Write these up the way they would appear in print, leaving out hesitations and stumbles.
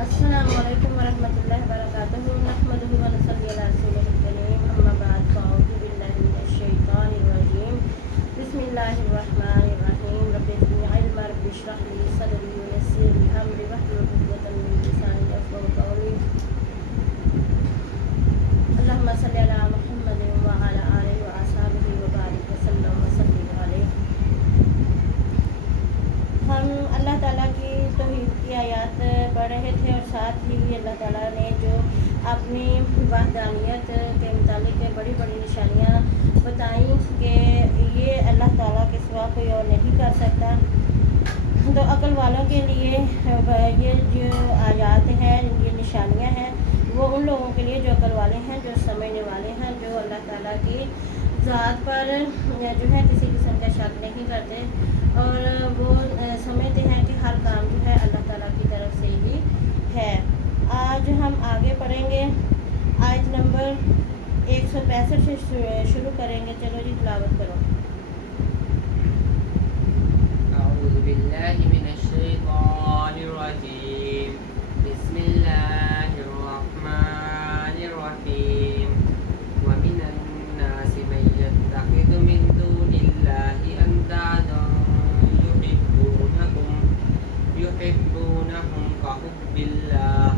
अस्सलामु अलैकुम वरहमतुल्लाहि वबरकातुहू नहमदुहु व नसल्ली अला रसूलिल करीम अम्मा बाद फ़अऊज़ु बिल्लाहि मिनश शैतानिर रजीम बिस्मिल्लाहिर रहमानिर रहीम रब्बि ज़िदनी इल्मा रब्बि इश्रह ली सदरी व यस्सिर ली अमरी वहलुल उक़दतम मिन लिसानी यफ़क़हू क़ौली अल्लाहुम्मा सल्लि अला मुहम्मदिन व अला आलिहि व अस्हाबिहि व बारिक व सल्लम व सल्लिम अलैहि। हम अल्लाह ताला की तौहीद की आयत पढ़ रहे थे और साथ ही अल्लाह ताला ने जो अपनी वहदानियत के मुतालिक बड़ी बड़ी निशानियाँ बताई कि ये अल्लाह ताला के सिवा कोई और नहीं कर सकता। तो अक्ल वालों के लिए ये जो आयत हैं, ये निशानियाँ हैं, वो उन लोगों के लिए जो अक्ल वाले हैं, जो समझने वाले हैं, जो अल्लाह ताला की ज़ात पर जो है किसी किस्म का शक नहीं करते और वो समझते हैं कि हर काम जो है अल्लाह ताला की तरफ से ही है। आज हम आगे पढ़ेंगे, आयत नंबर 165 से शुरू करेंगे। चलो जी, तिलावत करो। अऊज़ु बिल्लाहि मिनश शैतानिर रजीम बिस्मिल्लाहिर रहमानिर रहीम व मिनन नासि मन यत्तखिज़ु मिन दूनिल्लाहि अंदादन युहिब्बूनहुम कहुब्बिल्लाह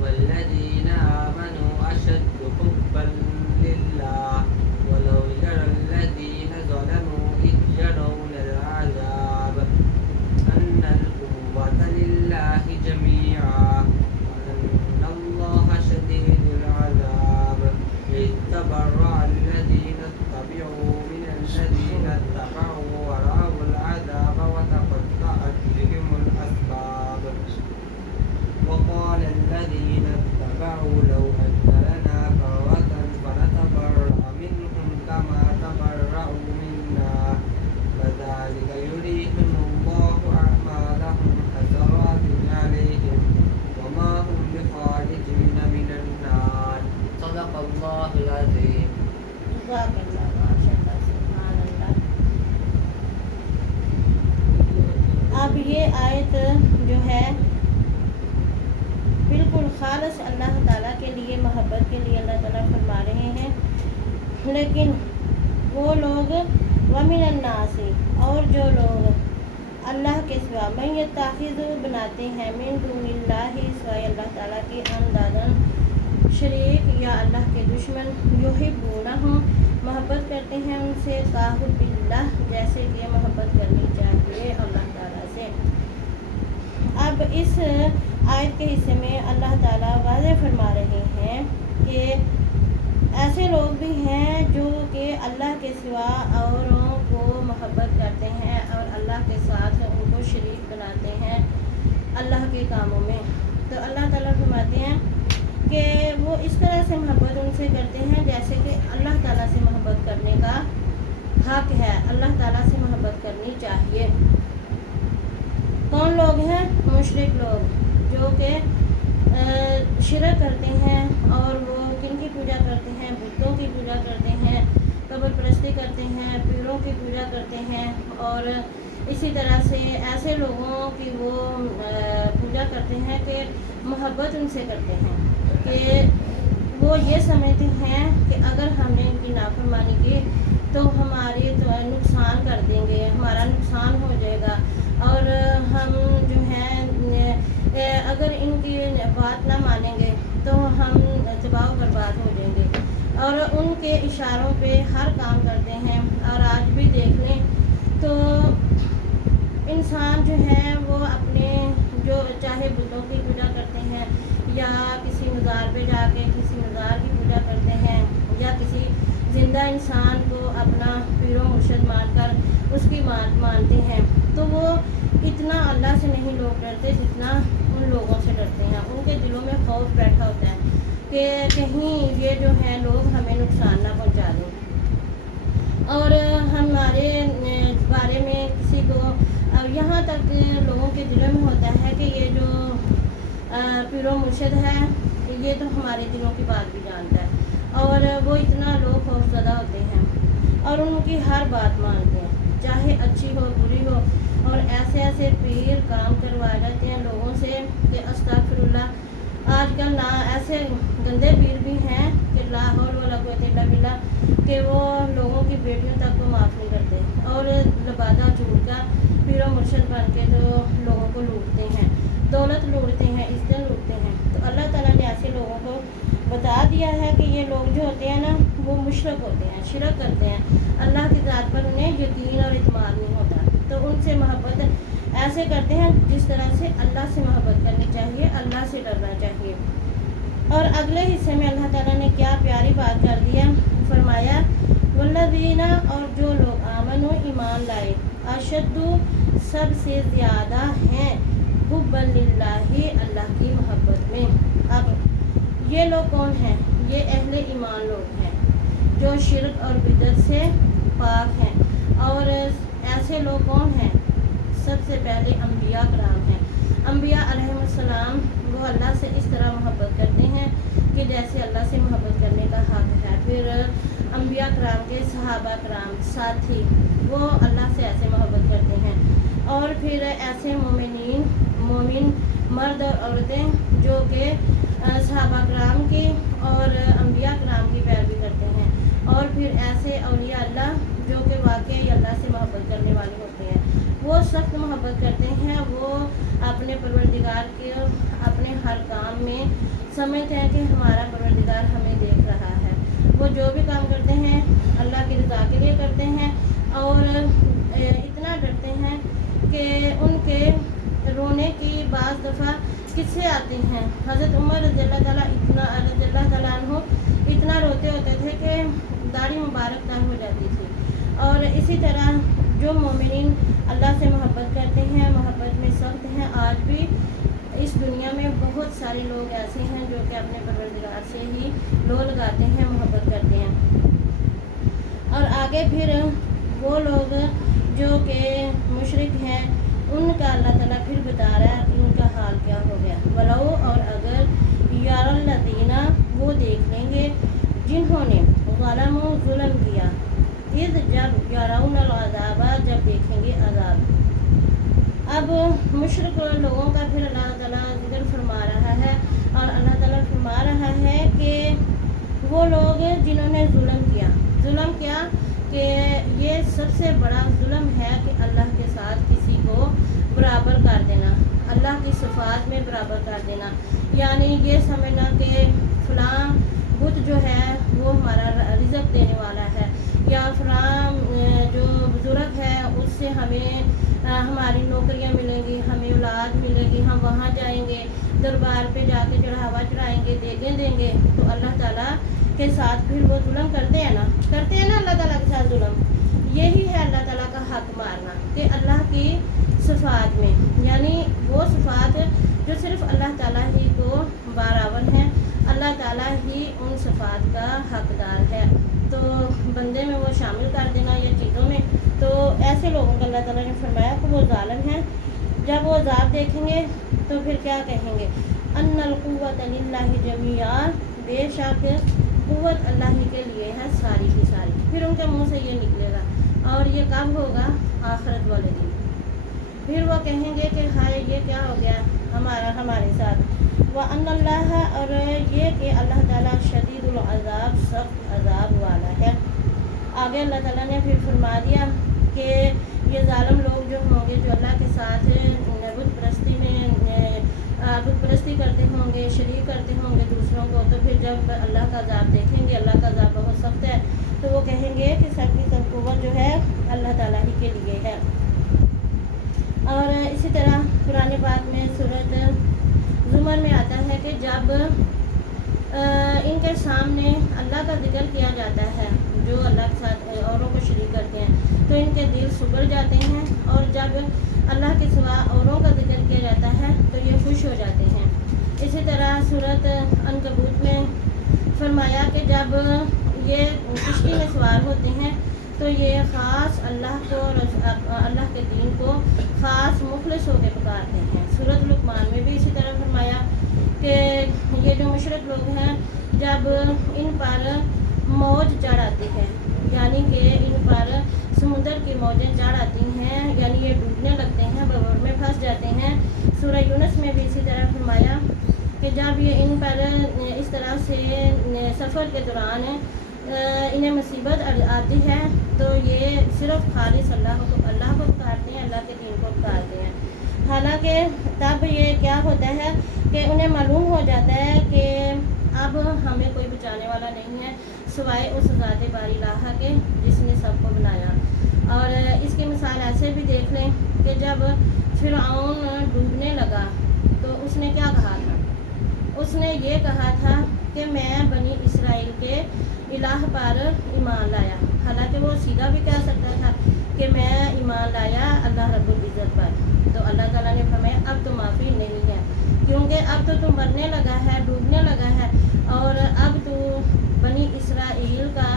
वल्लज़ीना आमनू अशद्दु हुब्बन लिल्लाह वलौ यरल्लज़ीना ज़लमू इज़ यरौनल अज़ाब अन्नल कुव्वता लिल्लाहि जमीअन अन्नल्लाहा शदीदुल अज़ाब इज़ तबर्रअल्लज़ीना इत्तबअू मिनल्लज़ीना इत्तबअू व रअवुल अज़ाब व तक़त्तअत बिहिमुल अस्बाब وقال الذين اتبعوا لو أن لنا كرة فنتبرأ منهم كما تبرأوا منا كذلك يريهم الله أعمالهم حسرات عليهم وما هم بخارجين من النار صدق الله العظيم. अब ये आयत जो है बिल्कुल खालिस अल्लाह ताला के लिए, मोहब्बत के लिए अल्लाह ताला फरमा रहे हैं। लेकिन वो लोग वमिनन नासी, और जो लोग अल्लाह के सिवा मन यत्तखिज़ु बनाते हैं मिन दूनिल्लाहि, सिवाय अल्लाह ताला के अंदादन शरीक या अल्लाह के दुश्मन, युहिब्बूनहुम मोहब्बत करते हैं उनसे, काहुब्बिल्लाह जैसे कि मोहब्बत करनी चाहिए अल्लाह ताला से। अब इस आयत के हिस्से में अल्लाह ताला वाज़ेह फरमा रहे हैं कि ऐसे लोग भी हैं जो कि अल्लाह के सिवा औरों को मोहब्बत करते हैं और अल्लाह के साथ उनको शरीक बनाते हैं अल्लाह के कामों में। तो अल्लाह ताला फरमाते हैं कि वो इस तरह से मोहब्बत उनसे करते हैं जैसे कि अल्लाह ताला से मोहब्बत करने का हक है, अल्लाह ताला से मोहब्बत करनी चाहिए। कौन लोग हैं? मुशरिक लोग, जो कि शिरक करते हैं और वो किनकी पूजा करते हैं? बुतों की पूजा करते हैं, कब्र परस्ती करते हैं, पीरों की पूजा करते हैं और इसी तरह से ऐसे लोगों की वो पूजा करते हैं कि मोहब्बत उनसे करते हैं कि वो ये समझते हैं कि अगर हमने इनकी नाफरमानी की तो हमारे तो नुकसान कर देंगे, हमारा नुकसान हो जाएगा और हम जो है अगर इनकी बात ना मानेंगे तो हम तबाह बर्बाद हो जाएंगे और उनके इशारों पे हर काम करते हैं। और आज भी देख लें तो इंसान जो है वो अपने जो चाहे बुतों की पूजा करते हैं या किसी मज़ार पे जाके किसी मज़ार की पूजा करते हैं या किसी ज़िंदा इंसान को अपना पीरो मुर्शिद मानकर उसकी मानते हैं, तो वो इतना अल्लाह से नहीं लोग डरते जितना उन लोगों से डरते हैं। उनके दिलों में खौफ बैठा होता है कि कहीं ये जो है लोग हमें नुकसान ना पहुंचा दें और हमारे बारे में किसी को, अब यहाँ तक लोगों के दिलों में होता है कि ये जो पीरो मुर्शिद है ये तो हमारे दिलों की बात भी जानता है और वो इतना लोग खौफज़दा होते हैं और उनकी हर बात मानते हैं, चाहे अच्छी हो बुरी हो। और ऐसे ऐसे पीर काम करवाए जाते हैं लोगों से कि अस्तगफिरुल्लाह बिल्लाह। आजकल ना ऐसे गंदे पीर भी हैं कि ला हौल वला कुव्वत इल्ला बिल्लाह कि वो लोगों की बेटियों तक को माफ़ नहीं करते और लबादा झूठ का पीरो मुर्शद बन के तो लोगों को लूटते हैं, दौलत लूटते हैं, इज्जत लूटते हैं। तो अल्लाह ताला ने ऐसे लोगों को बता दिया है कि ये लोग जो होते हैं ना वो मुशरक होते हैं, शिरक करते हैं, अल्लाह की ज़ात पर उन्हें यकीन और इत्मीनान नहीं होता। तो उनसे मोहब्बत ऐसे करते हैं जिस तरह से अल्लाह से मोहब्बत करनी चाहिए, अल्लाह से डरना चाहिए। और अगले हिस्से में अल्लाह ताला ने क्या प्यारी बात कर दी है, फरमाया वल्लज़ीना, और जो लोग आमनो ईमान लाए, अशद्दु सबसे ज़्यादा हैं, हुब्बन लिल्लाहि अल्लाह की मोहब्बत में। अब ये लोग कौन हैं? ये अहले ईमान लोग हैं जो शिरक और बिदअत से पाक हैं। और ऐसे लोग कौन हैं? सबसे पहले अम्बिया कराम हैं। अम्बिया अलैहिस्सलाम वो अल्लाह से इस तरह मोहब्बत करते हैं कि जैसे अल्लाह से मोहब्बत करने का हक़ है। फिर अम्बिया कराम के सहाबा कराम साथी वो अल्लाह से ऐसे मोहब्बत करते हैं। और फिर ऐसे मोमिन मर्द और औरतें जो कि सहाबा कराम की और अम्बिया कराम की पैरवी करते हैं। और फिर ऐसे औलिया अल्लाह जो कि वाकई अल्लाह से मोहब्बत करने वाले होते हैं, वो सख्त मोहब्बत करते हैं। वो अपने परवरदिगार के अपने हर काम में समझते हैं कि हमारा परवरदिगार हमें देख रहा है। वो जो भी काम करते हैं अल्लाह की रज़ा के लिए करते हैं और इतना डरते हैं कि उनके रोने की बाज़ दफ़ा किससे आती हैं। हज़रत उमर रज़ियल्लाहु ताला अन्हु इतना रोते होते थे कि दाढ़ी मुबारक तंग हो जाती थी। और इसी तरह जो मोमिनीन अल्लाह से मोहब्बत करते हैं, मोहब्बत में सख्त हैं, आज भी इस दुनिया में बहुत सारे लोग ऐसे हैं जो कि अपने परवरदिगार से ही लो लगाते हैं, मोहब्बत करते हैं। और आगे फिर वो लोग जो कि मुशरिक हैं उनका अल्लाह ताला फिर बता रहा है कि उनका हाल क्या हो गया। वलो, और अगर यारल्लज़ीना, वो देख लेंगे जिन्होंने ज़लमु जुल्म किया, इज़ जब यरौनल अज़ाबा, जब देखेंगे अज़ाब। अब मुशरिक लोगों का फिर अल्लाह ताला ज़िक्र फरमा रहा है और अल्लाह ताला फरमा रहा है कि वो लोग जिन्होंने जुल्म किया कि ये सबसे बड़ा जुल्म है कि अल्लाह के साथ किसी को बराबर कर देना, अल्लाह की सिफ़ात में बराबर कर देना। यानी ये समझना कि फ़लाँ बुत जो है वो हमारा रिज़्क़ देने वाला है, या फ़लाँ जो बुज़ुर्ग है उससे हमें हमारी नौकरियां मिलेंगी, हमें औलाद मिलेगी, हम वहाँ जाएंगे, दरबार पे जाके चढ़ावा चढ़ाएंगे, देंगे। तो अल्लाह ताला के साथ फिर वो जुल्म करते हैं ना अल्लाह ताला के साथ जुल्म। यही है अल्लाह ताला का हक मारना कि अल्लाह की सिफ़ात में, यानी वो सिफ़ात जो सिर्फ़ अल्लाह ताला ही को बराबर हैं, अल्लाह ताला ही उन सिफ़ात का हकदार है। तो बंदे में वो शामिल कर देना या चीज़ों में, तो ऐसे लोगों को अल्लाह ताला ने फरमाया कि वो ज़ालिम हैं। जब वो अज़ाब देखेंगे तो फिर क्या कहेंगे? अन्नल कुव्वत लिल्लाहि जमीआ, बेशक कुव्वत अल्लाह ही के लिए है सारी की सारी। फिर उनके मुंह से ये निकलेगा। और ये कब होगा? आखिरत वाले दिन। फिर वो कहेंगे कि हाय ये क्या हो गया हमारे साथ। व अन्नल्लाह, और ये कि अल्लाह ताला शदीदुल अज़ाब, सख्त अज़ाब वाला है। आगे अल्लाह ताला ने फिर फरमा दिया कि ये ज़ालिम लोग जो होंगे, जो अल्लाह के साथ बुत परस्ती करते होंगे, शरीक करते होंगे दूसरों को, तो फिर जब अल्लाह का अज़ाब देखेंगे, अल्लाह का अज़ाब बहुत सख्त है, तो वो कहेंगे कि सब की सब कुव्वत जो है अल्लाह ताला ही के लिए है। और इसी तरह कुरान पाक में सूरत ज़ुमर में आता है कि जब इनके सामने अल्लाह का जिक्र किया जाता है, जो अल्लाह के साथ औरों को शरीक करते हैं, तो इनके दिल सुगड़ जाते हैं। और जब अल्लाह के सिवा औरों का जिक्र किया जाता है तो ये खुश हो जाते हैं। इसी तरह सूरत अनकबूत में फरमाया कि जब ये किश्ती में सवार होते हैं तो ये ख़ास अल्लाह को और अल्लाह के दीन को ख़ास मुखलिस होकर पुकारते हैं। सूरत लुक़मान में भी इसी तरह फरमाया कि ये जो मुशरिक लोग हैं, जब इन पर मौज चढ़ आती है, यानी कि इन पर समुद्र की मौजें चढ़ आती हैं, यानी ये डूबने लगते हैं, बवड़ में फंस जाते हैं। सूरह यूनुस में भी इसी तरह फरमाया کہ جب یہ ان پر اس طرح سے سفر کے دوران انہیں مصیبت آتی ہے تو یہ صرف خالص اللہ کو پکارتے ہیں، اللہ کے دین کو پکارتے ہیں۔ حالانکہ تب یہ کیا ہوتا ہے کہ انہیں معلوم ہو جاتا ہے کہ اب ہمیں کوئی بچانے والا نہیں ہے سوائے اس ذات باری الہ کے جس نے سب کو بنایا۔ اور اس کی مثال ایسے بھی دیکھ لیں کہ جب فرعون ڈوبنے لگا تو اس نے کیا کہا تھا؟ اس نے یہ کہا تھا کہ میں بنی اسرائیل کے الہ پر ایمان لایا، حالانکہ وہ سیدھا بھی کہہ سکتا تھا کہ میں ایمان لایا اللہ رب العزت پر۔ تو اللہ تعالیٰ نے فرمایا اب تو معافی نہیں ہے، کیونکہ اب تو مرنے لگا ہے، ڈوبنے لگا ہے، اور اب تو بنی اسرائیل کا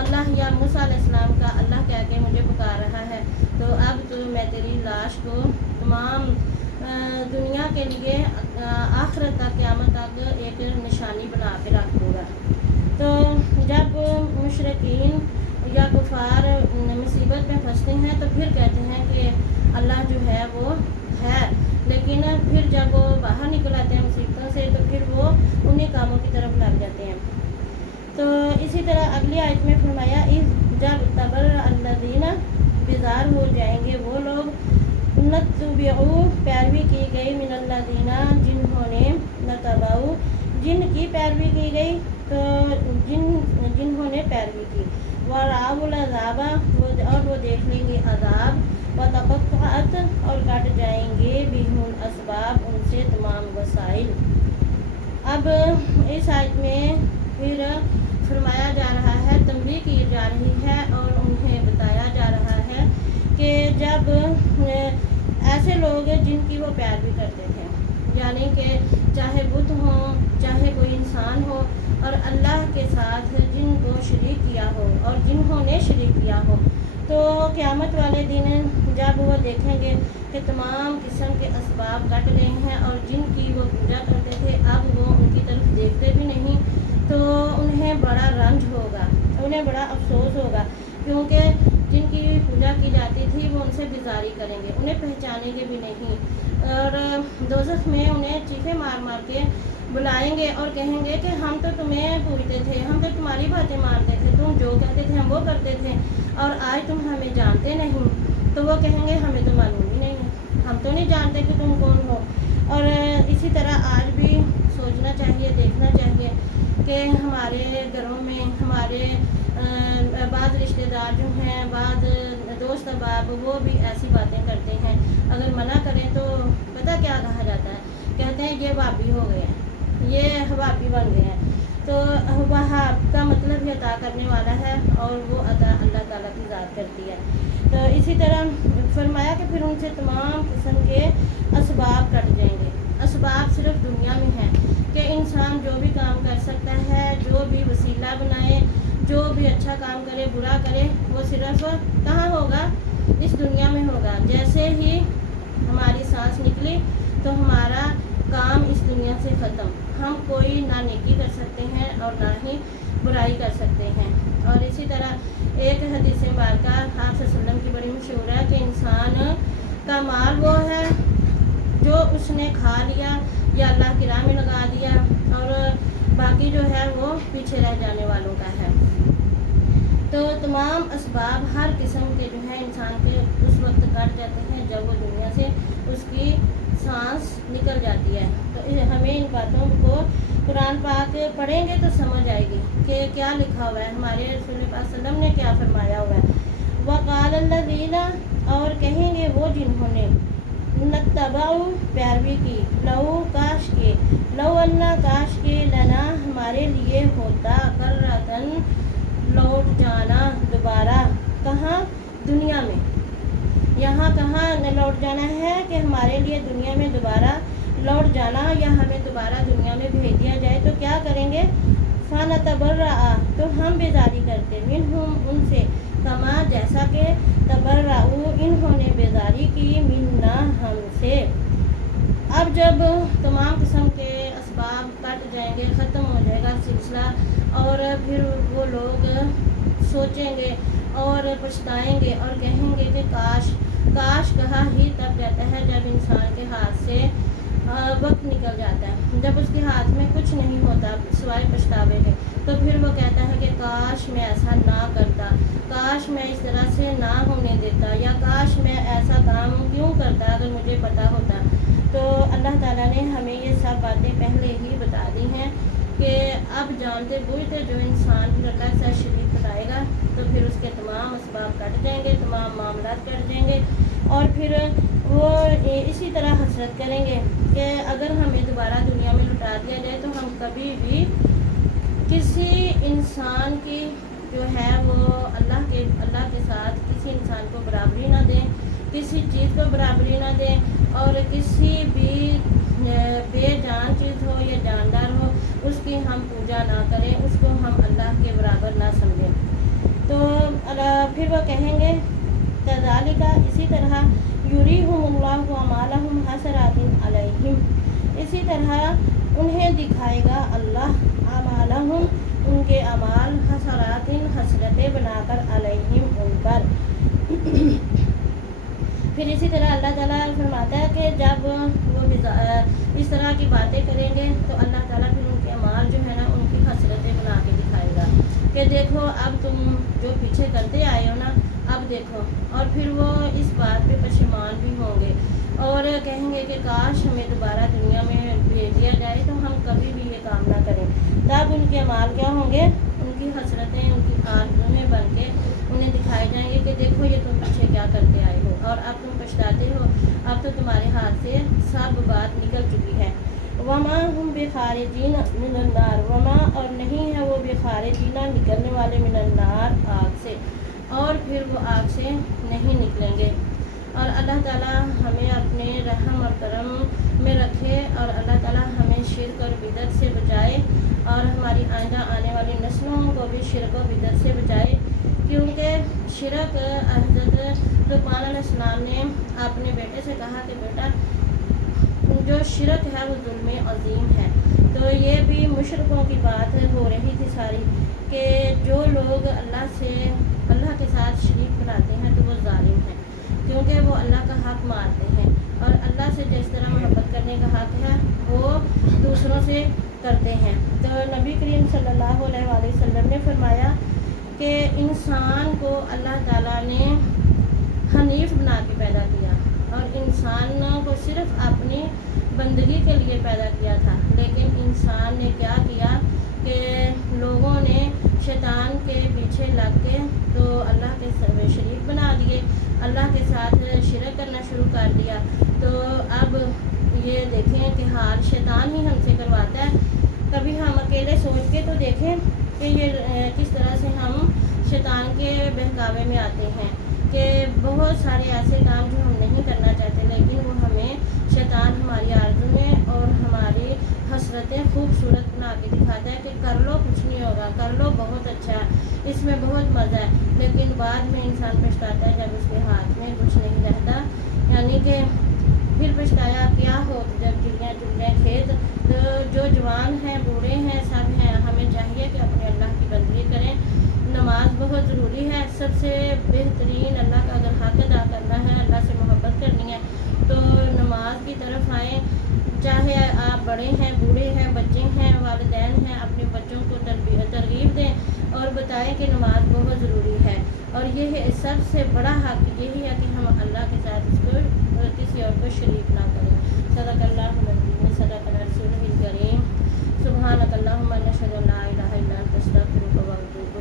اللہ یا موسیٰ علیہ السلام کا اللہ کہہ کے مجھے پکار رہا ہے، تو اب تو میں تیری لاش کو تمام دنیا کے لیے آخرت تک قیامت تک ایک نشانی بنا کے رکھ دوں گا۔ تو جب مشرکین یا کفار مصیبت میں پھنستے ہیں تو پھر کہتے ہیں کہ اللہ جو ہے وہ ہے، لیکن پھر جب وہ باہر نکل آتے ہیں مصیبتوں سے تو پھر وہ انہی کاموں کی طرف لگ جاتے ہیں۔ تو اسی طرح اگلی آیت میں فرمایا جب تبرأ الذین بیزار ہو جائیں گے وہ لوگ نتبعوا پیروی کی گئی من الذین جن کی پیروی کی گئی، تو جنہوں نے پیروی کی، ورأوا العذاب اور وہ دیکھ لیں گے عذاب، وتقطعت اور کٹ جائیں گے بہم الاسباب ان سے تمام وسائل۔ اب اس آیت میں پھر فرمایا جا رہا ہے، تنبیہ کی جا رہی ہے اور انہیں بتایا جا رہا ہے کہ جب ایسے لوگ جن کی وہ پیروی کرتے تھے، یعنی کہ چاہے بت ہوں چاہے کوئی انسان ہو، اور اللہ کے ساتھ جن کو شریک کیا ہو اور جنہوں نے شریک کیا ہو، تو قیامت والے دن جب وہ دیکھیں گے کہ تمام قسم کے اسباب کٹ گئے ہیں اور جن کی وہ پوجا کرتے تھے اب وہ ان کی طرف دیکھتے بھی نہیں، تو انہیں بڑا رنج ہوگا، انہیں بڑا افسوس ہوگا، کیونکہ جن کی پوجا کی جاتی تھی وہ ان سے بیزاری کریں گے، انہیں پہچانیں گے بھی نہیں، اور دوزخ میں انہیں چیخیں مار مار کے بلائیں گے اور کہیں گے کہ ہم تو تمہیں پوجتے تھے، ہم تو تمہاری باتیں مانتے تھے، تم جو کہتے تھے ہم وہ کرتے تھے، اور آج تم ہمیں جانتے نہیں۔ تو وہ کہیں گے ہمیں تو معلوم ہی نہیں ہے، ہم تو نہیں جانتے کہ تم کون ہو۔ اور اسی طرح آج بھی سوچنا چاہیے، دیکھنا چاہیے کہ ہمارے گھروں میں ہمارے بعض رشتہ دار جو ہیں، بعض دوست احباب وہ بھی ایسی باتیں کرتے ہیں، اگر منع کریں تو پتہ کیا کہا جاتا ہے، کہتے ہیں یہ وہابی ہو گئے ہیں، یہ وہابی بن گئے ہیں۔ تو وہاب کا مطلب یہ عطا کرنے والا ہے اور وہ عطا اللہ تعالیٰ کی ذات کرتی ہے۔ تو اسی طرح فرمایا کہ پھر ان سے تمام قسم کے اسباب کٹ جائیں گے۔ اسباب صرف دنیا میں ہیں کہ انسان جو بھی کام کر سکتا ہے، جو بھی وسیلہ بنائے، جو بھی اچھا کام کرے برا کرے، وہ صرف کہاں ہوگا؟ اس دنیا میں ہوگا۔ جیسے ہی ہماری سانس نکلی تو ہمارا کام اس دنیا سے ختم، ہم کوئی نہ نیکی کر سکتے ہیں اور نہ ہی برائی کر سکتے ہیں۔ اور اسی طرح ایک حدیث مبارکہ آپ صلی اللہ علیہ وسلم کی بڑی مشہور ہے کہ انسان کا مال وہ ہے جو اس نے کھا لیا یا اللہ کی راہ میں لگا دیا، اور باقی جو ہے وہ پیچھے رہ جانے والوں کا ہے۔ تو تمام اسباب ہر قسم کے جو ہے انسان کے اس وقت کٹ جاتے ہیں جب وہ دنیا سے اس کی سانس نکل جاتی ہے۔ تو ہمیں ان باتوں کو قرآن پاک پڑھیں گے تو سمجھ آئے گی کہ کیا لکھا ہوا ہے، ہمارے رسول پاک صلی اللہ علیہ وسلم نے کیا فرمایا ہوا ہے۔ وقال الذین اور کہیں گے وہ جنہوں نے نتبعوا پیروی کی، لو کاش کے، لو انا کاش کے، لنا ہمارے لیے ہوتا، کرتن لوٹ جانا دوبارہ، کہاں؟ دنیا میں۔ یہاں کہاں لوٹ جانا ہے کہ ہمارے لیے دنیا میں دوبارہ لوٹ جانا، یا ہمیں دوبارہ دنیا میں بھیج دیا جائے تو کیا کریں گے؟ فنتبرأ تو ہم بیزاری کرتے، منہم ان سے، کما جیسا کہ تبرؤ انہوں نے بیزاری کی، منا ہم سے۔ اب جب تمام قسم کے اسباب کٹ جائیں گے، ختم ہو جائے گا سلسلہ، اور پھر وہ لوگ سوچیں گے اور پچھتائیں گے اور کہیں گے کہ کاش کہا ہی تب جاتا ہے جب انسان کے ہاتھ سے वक्त निकल जाता है, जब उसके हाथ में कुछ नहीं होता सिवाय पछतावे के, तो फिर वो कहता है कि काश मैं ऐसा ना करता, काश मैं इस तरह से ना होने देता, या काश मैं ऐसा काम क्यों करता अगर मुझे पता होता। तो अल्लाह ताला ने हमें ये सब बातें पहले ही बता दी हैं कि अब जानते बूझते जो इंसान फिर अल्लाह के साथ शरीक बनाएगा तो फिर उसके तमाम असबाब कट जाएंगे, तमाम मामला कट जाएंगे, और फिर वो इसी तरह हसरत करेंगे कि अगर हमें दोबारा दुनिया में लौटा दिया जाए तो हम कभी भी किसी इंसान की जो है वो अल्लाह के साथ किसी इंसान को बराबरी ना दें, किसी चीज़ को बराबरी ना दें, और किसी भी बेजान चीज़ हो या जानदार हो उसकी हम पूजा ना करें, उसको हम अल्लाह के बराबर ना समझें। तो फिर वो कहेंगे कज़ालिका, इसी तरह युरीहुमुल्लाहु अमालहुम हसरातिन अलैहिम, इसी तरह उन्हें दिखाएगा अल्लाह अमालहुम, उनके अमाल हसरातिन, हसरतें बनाकर अलैहिम, उन पर। फिर इसी तरह अल्लाह ताला फरमाता है कि जब वो इस तरह की बातें करेंगे तो अल्लाह ताला फिर उनके अमाल जो है ना उनकी हसरतें बना के दिखाएगा कि देखो अब तुम जो पीछे करते आए हो ना, अब देखो। और फिर वो इस बात पे पशेमान भी होंगे और कहेंगे कि काश हमें दोबारा दुनिया में भेज दिया जाए तो हम कभी भी ये काम ना करें। तब उनके अमाल क्या होंगे, उनकी हसरतें उनकी आरज़ुएं बन के उन्हें दिखाए जाएंगे कि देखो ये तुम पीछे क्या करते आए हो और अब तुम पछताते हो, अब तो तुम्हारे हाथ से सब बात निकल चुकी है। वमा हम बेखारिजीन मिनन्नार, वमा और नहीं है वो बेखारिजीना निकलने वाले मिनन्नार, आग से, और फिर वो आग से नहीं निकलेंगे। और अल्लाह ताला हमें अपने रहम और करम में रखे और अल्लाह ताला हमें शिर्क और बिदअत से बचाए और हमारी आइंदा आने वाली नस्लों को भी शिर्क और बिदअत से बचाए, क्योंकि शिरक हज़रत लुक़मान अलैहिस्सलाम ने अपने बेटे से कहा कि बेटा जो शिरक है वो जुल्म अज़ीम है। तो ये भी मुशरिकों की बात हो रही थी सारी कि जो लोग अल्लाह के साथ शरीक बनाते हैं तो वो जालिम हैं, क्योंकि वो अल्लाह का हक़ मारते हैं और अल्लाह से जिस तरह मोहब्बत करने का हक़ है वो दूसरों से करते हैं। तो नबी करीम सल्लल्लाहु अलैहि वसल्लम ने फरमाया कि इंसान को अल्लाह ताला ने हनीफ बना के पैदा किया और इंसानों को सिर्फ अपनी बंदगी के लिए पैदा किया था, लेकिन इंसान ने क्या किया कि लोगों ने शैतान के पीछे लग के तो अल्लाह के शरीक बना दिए, अल्लाह के साथ शिरक करना शुरू कर दिया। तो अब ये देखें कि हाल शैतान ही हमसे करवाता है। कभी हम अकेले सोच के तो देखें कि ये किस तरह से हम शैतान के बहकावे में आते हैं कि बहुत सारे ऐसे काम जो हम नहीं करना चाहते लेकिन वो हमें शैतान हमारी आरज़ुएं और हमारी हसरतें खूबसूरत बना के दिखाता है कि कर लो कुछ नहीं होगा, कर लो बहुत अच्छा है, इसमें बहुत मज़ा है, लेकिन बाद में इंसान पछताता है जब उसके हाथ में कुछ नहीं रहता। यानी कि फिर पछताया क्या हो जब चिड़ियाँ चुग जाए खेत। तो जो जवान हैं बूढ़े हैं सब हैं, हमें चाहिए कि अपने अल्लाह की बंदगी करें। नमाज बहुत ज़रूरी है, सबसे बेहतरीन अल्लाह का अगर हक़ अदा करना है, अल्लाह से मोहब्बत करनी है तो नमाज की तरफ आएँ। चाहे आप बड़े हैं बूढ़े हैं बच्चे हैं वालिदैन हैं, अपने बच्चों को तरगीब दें और बताएं कि नमाज बहुत ज़रूरी है। और ये सबसे बड़ा हक़ यही है कि हम अल्लाह के साथ इसको किसी और को शरीक ना करें। सदक़ल्लाहुल अज़ीम, सदक़ रसूलुल करीम। सुब्हानकल्लाहुम्मा नशहदु अल्ला इलाहा इल्ला अंता अस्तग़फिरुका व अतूबु